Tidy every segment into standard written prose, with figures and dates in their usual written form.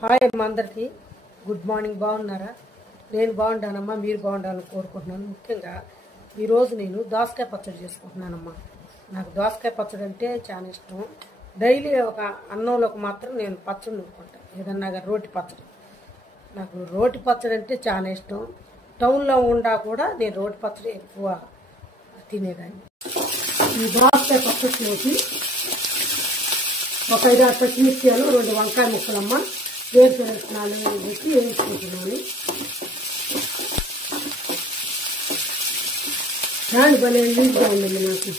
Hi అమ్మ అందరికీ good morning. బాగున్నారా? నేను బాగుంటానమ్మా, మీరు బాగుండాలని కోరుకుంటున్నాను. ముఖ్యంగా ఈరోజు నేను దోసకాయ పచ్చడి చేసుకుంటున్నానమ్మా. నాకు దోసకాయ పచ్చడి అంటే చాలా ఇష్టం. డైలీ ఒక అన్నంలోకి మాత్రం నేను పచ్చడి నూరుకుంటాను, ఏదన్నా రోటి పచ్చడి. నాకు రోటి పచ్చడి అంటే చాలా ఇష్టం. టౌన్లో ఉండా కూడా నేను రోటి పచ్చడి ఎక్కువ తినేదాన్ని. ఈ దోసకాయ పచ్చడిలోకి ఒక 5-6 పచ్చిమిర్చిలు, 2 వంకాయ ముక్కలమ్మ వేరుశనగనాలు వేసి వేసుకుంటున్నాను. దాని భలే లీడ్గా ఉందండి. నాకు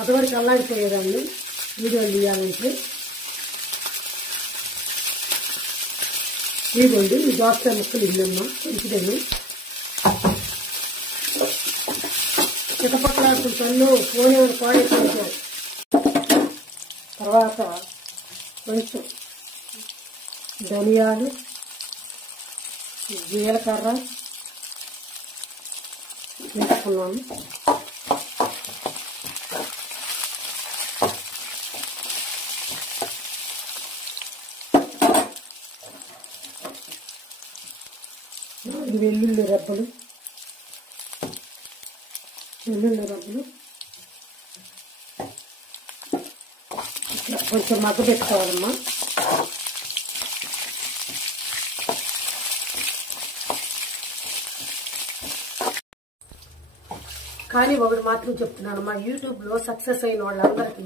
అటువరకు అల్లాడిపోయేదాన్ని వీడియోలు తీయాలంటే. ఇదిగోండి ఈ దోసకాయ ముక్కలు ఇల్లమ్మ మంచిదని చిటపట్లాడుకుంటాను. ఫోన్ కోడేసుకుంటాం. తర్వాత కొంచెం ధనియాలు, జీలకర్ర వేసుకున్నాను. వెల్లుల్లి రబ్బలు ఇట్లా కొంచెం మగ్గ పెట్టుకోవాలమ్మా. కానీ ఒకటి మాత్రం చెప్తున్నానమ్మా, యూట్యూబ్లో సక్సెస్ అయిన వాళ్ళందరికీ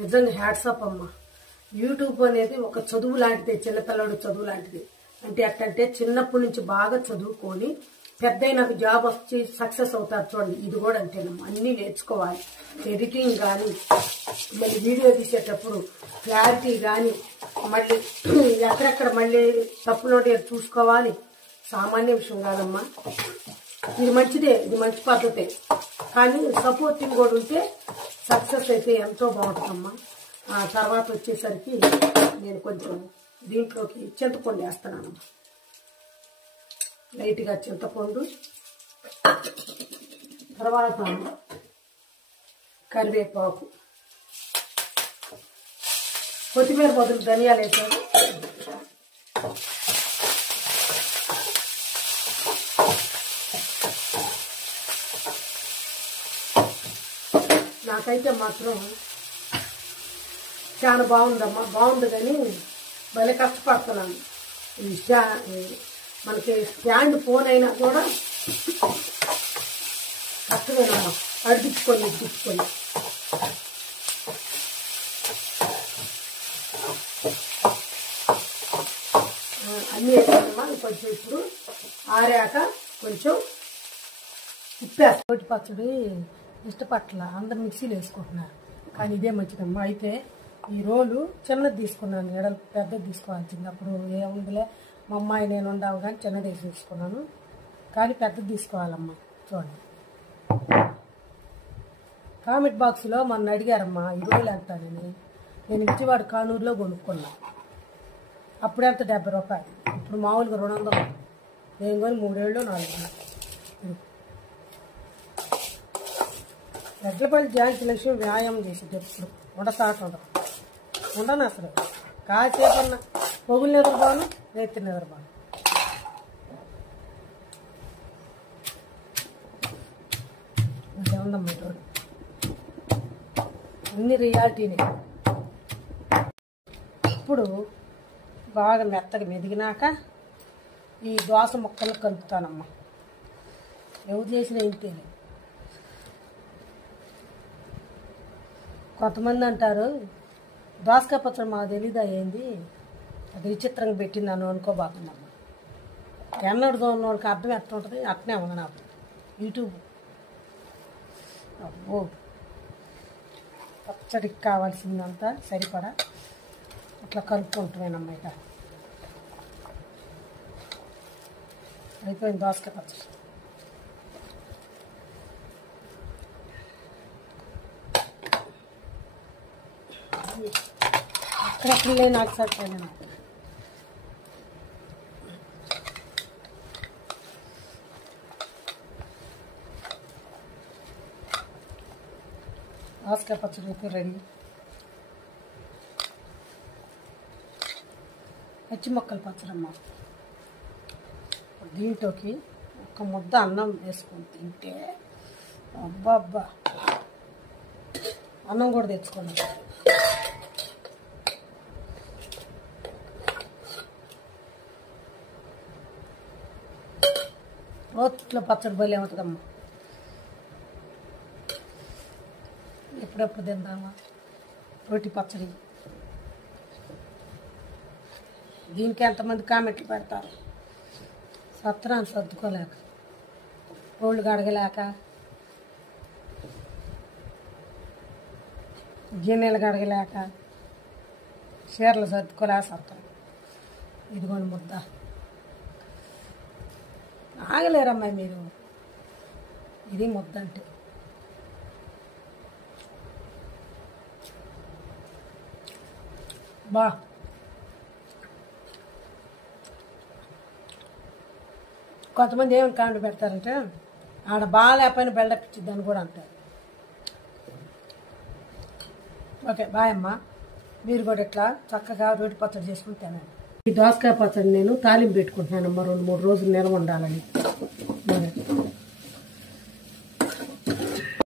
నిజంగా హ్యాట్సాప్ అమ్మా. యూట్యూబ్ అనేది ఒక చదువు లాంటిది, చిన్నపిల్లడు చదువు లాంటిది. అంటే ఎట్టంటే చిన్నప్పటి నుంచి బాగా చదువుకొని పెద్ద నాకు జాబ్ వచ్చి సక్సెస్ అవుతారు చూడండి. ఇది కూడా అంతేనమ్మా, అన్నీ నేర్చుకోవాలి. ఎడిటింగ్ కానీ, మళ్ళీ వీడియో తీసేటప్పుడు క్లారిటీ కానీ, మళ్ళీ ఎక్కడెక్కడ మళ్ళీ తప్పులోటి చూసుకోవాలి. సామాన్య విషయం కాదమ్మా. ఇది మంచిదే, ఇది మంచి పద్ధతే. కానీ సపోర్టింగ్ కూడా ఉంటే సక్సెస్ అయితే ఎంతో బాగుంటుందమ్మా. ఆ తర్వాత వచ్చేసరికి నేను కొంచెం దీంట్లోకి చింతపండు వేస్తున్నానమ్మా. లైట్గా చింతపండు, తర్వాత కరివేపాకు, కొత్తిమీర బదులు ధనియాలు వేసాను. నాకైతే మాత్రం చాలా బాగుందమ్మా. బాగుంది కానీ భలే కష్టపడుతున్నాను. మనకి స్టాండ్ ఫోన్ అయినా కూడా కష్టమేనమ్మా, అడిపించుకొని అన్నీ వేసానమ్మా. కొంచెం ఇప్పుడు ఆరాక కొంచెం ఉప్పేస్తా. రోటి పచ్చడి ఇష్టపట్ల అందరు మిక్సీలు వేసుకుంటున్నారు, కానీ ఇదే మంచిదమ్మా. అయితే ఈ రోలు చిన్నది తీసుకున్నాను, ఎడలు పెద్దది తీసుకోవాల్సింది. అప్పుడు ఏముందిలే మా అమ్మాయి నేను ఉండావు కానీ చిన్నది వేసి తీసుకున్నాను, కానీ పెద్దది తీసుకోవాలమ్మా. చూడండి, కామెంట్ బాక్స్లో మొన్న అడిగారమ్మా ఈ రోలు ఎంత అని. నేను విజయవాడ కానూరులో కొనుక్కున్నా. అప్పుడు ఎంత 70 రూపాయలు, ఇప్పుడు మామూలుగా 200. నేను కొని 3 ఏళ్ళు 4 ఏళ్ళు. ఎడ్లపల్లి ఝాన్సీ లక్ష్మి వ్యాయామం చేసేది ఎప్పుడు ఉండసాట ఉండను అసలు. కాసేపు అన్న పొగులు నిద్రపోను, రేతి నిద్రపోను. అదే ఉందమ్మా చూడు, అన్ని రియాలిటీనే. ఇప్పుడు బాగా మెత్తగా మెదిగినాక ఈ దోస ముక్కలు కలుపుతానమ్మా. ఎవరు చేసిన ఇంతేనే. కొంతమంది అంటారు దోసకాయ పచ్చడి మాకు తెలీదా ఏంది, అది విచిత్రంగా పెట్టిందాను అనుకోబాకుందమ్మా. ఎన్నడుతో ఉన్న వాళ్ళకి అర్థం ఎట్లా ఉంటుంది, అట్నే ఉంది నాకు యూట్యూబ్. అబ్బో, పచ్చడికి కావాల్సిందంతా సరిపడా అట్లా కలుపుకుంటున్నానమ్మా. ఇక అయిపోయింది దోసకాయ పచ్చడి. అక్కడక్కడలే నాకు సరిపోయినా. దోసకాయ పచ్చడి అయితే రెడీ. పచ్చి మొక్కలు పచ్చడమ్మ. దీంట్లోకి ఒక ముద్ద అన్నం వేసుకొని తింటే అబ్బా అబ్బా, అన్నం కూడా తెచ్చుకోండి. రోట్లో పచ్చడి బలి ఏమవుతుందమ్మా. ఎప్పుడెప్పుడు తిందామా రోటి పచ్చడి. దీనికి ఎంతమంది కామెంట్లు పెడతారు. సత్రాన్ని సర్దుకోలేక, రోళ్ళు గడగలేక, గిన్నెలు గడగలేక, చీరలు సర్దుకోలేక సత్రం. ఇదిగోండి ముద్ద. ఆగలేరమ్మాయి మీరు. ఇది ముద్ద అంటే. బా, కొంతమంది ఏమైనా కామెంట్ పెడతారంటే ఆడ బాగాలేకపోయినా బిల్డప్ ఇచ్చిద్దని కూడా అంటారు. ఓకే బాయ్ అమ్మ. మీరు కూడా ఇట్లా చక్కగా రోటి పచ్చడి చేసుకుని తినండి. ఈ దోసకాయ పచ్చడి నేను తాలింపు పెట్టుకుంటున్నానమ్మా, 2-3 రోజులు నిల్వ ఉండాలని.